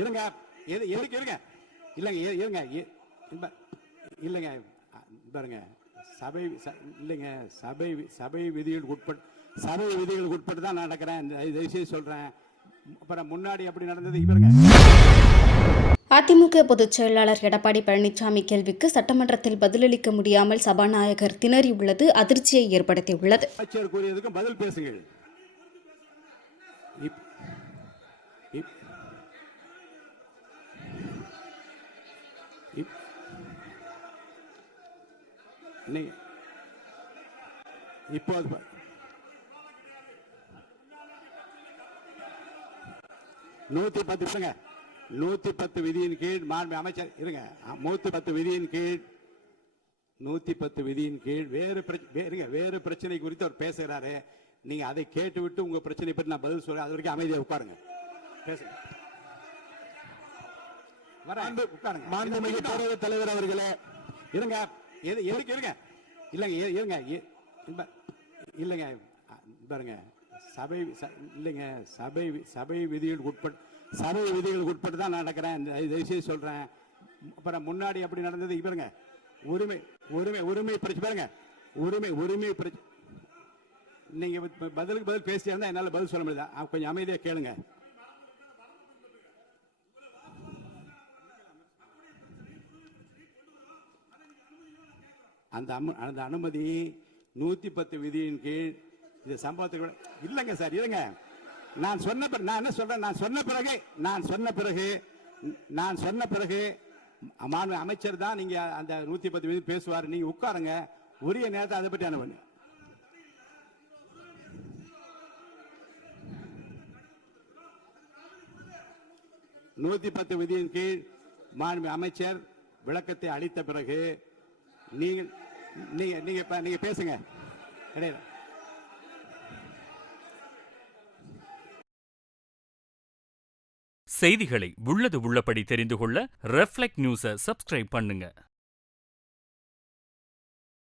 இருங்க எதுக்கு இருங்க இல்லைங்க இருங்க இல்லைங்க பாருங்க இல்லைங்க சபை விதிகளுக்கு உட்பட்டு தான் நடக்கிறேன். தயவுசெய்து சொல்றேன். அப்புறம் முன்னாடி அப்படி நடந்தது இவருங்க. அதிமுக பொதுச் செயலாளர் எடப்பாடி பழனிசாமி கேள்விக்கு சட்டமன்றத்தில் பதிலளிக்க முடியாமல் சபாநாயகர் திணறியுள்ளது அதிர்ச்சியை ஏற்படுத்தியுள்ளது. அமைச்சர் கூறியதுக்கும் பதில் பேசுங்கள். இப்போது 110 விதியின் கீழ் மாண்பு அமைச்சர் இருங்க. 110 விதியின் கீழ் வேறு பிரச்சனை குறித்து அவர் பேசுகிறாரு. நீங்க அதை கேட்டுவிட்டு உங்க பிரச்சனை பற்றி நான் பதில் சொல்றேன். அது வரைக்கும் அமைதியாக உட்காருங்க. பேசுங்க. மாண்புமிகு பேரவைத் தலைவர் அவர்களே, இருங்க எதுக்கு இருங்க இல்லைங்க இருங்க இல்லைங்க பாருங்க சபை விதிகளுக்கு உட்பட்டு தான் நடக்கிறேன். தயவுசெய்து சொல்றேன். அப்புறம் முன்னாடி அப்படி நடந்தது இவருங்க. உரிமை பிரச்சனை பாருங்க. உரிமை பிரச்சனை நீங்க பதிலுக்கு பதில் பேசியா இருந்தா என்னால பதில் சொல்ல முடியாது. கொஞ்சம் அமைதியா கேளுங்க. அந்த அனுமதி 110 விதியின் கீழ் இந்த சம்பவத்துக்கு இல்லைங்க சார். இருங்க நான் என்ன சொல்றேன். நான் சொன்ன பிறகு அமைச்சர் தான் நீங்க அந்த 110 விதி பேசுவார். நீங்க உட்காருங்க. உரிய நேரத்தை அதை பற்றி அனுமதி. நூத்தி 10 விதியின் கீழ் மாண்பு அமைச்சர் விளக்கத்தை அளித்த பிறகு நீங்க பேசுங்க. செய்திகளை உள்ளது உள்ளபடி தெரிந்து கொள்ள ரெஃப்ளெக்ட் நியூஸை சப்ஸ்கிரைப் பண்ணுங்க.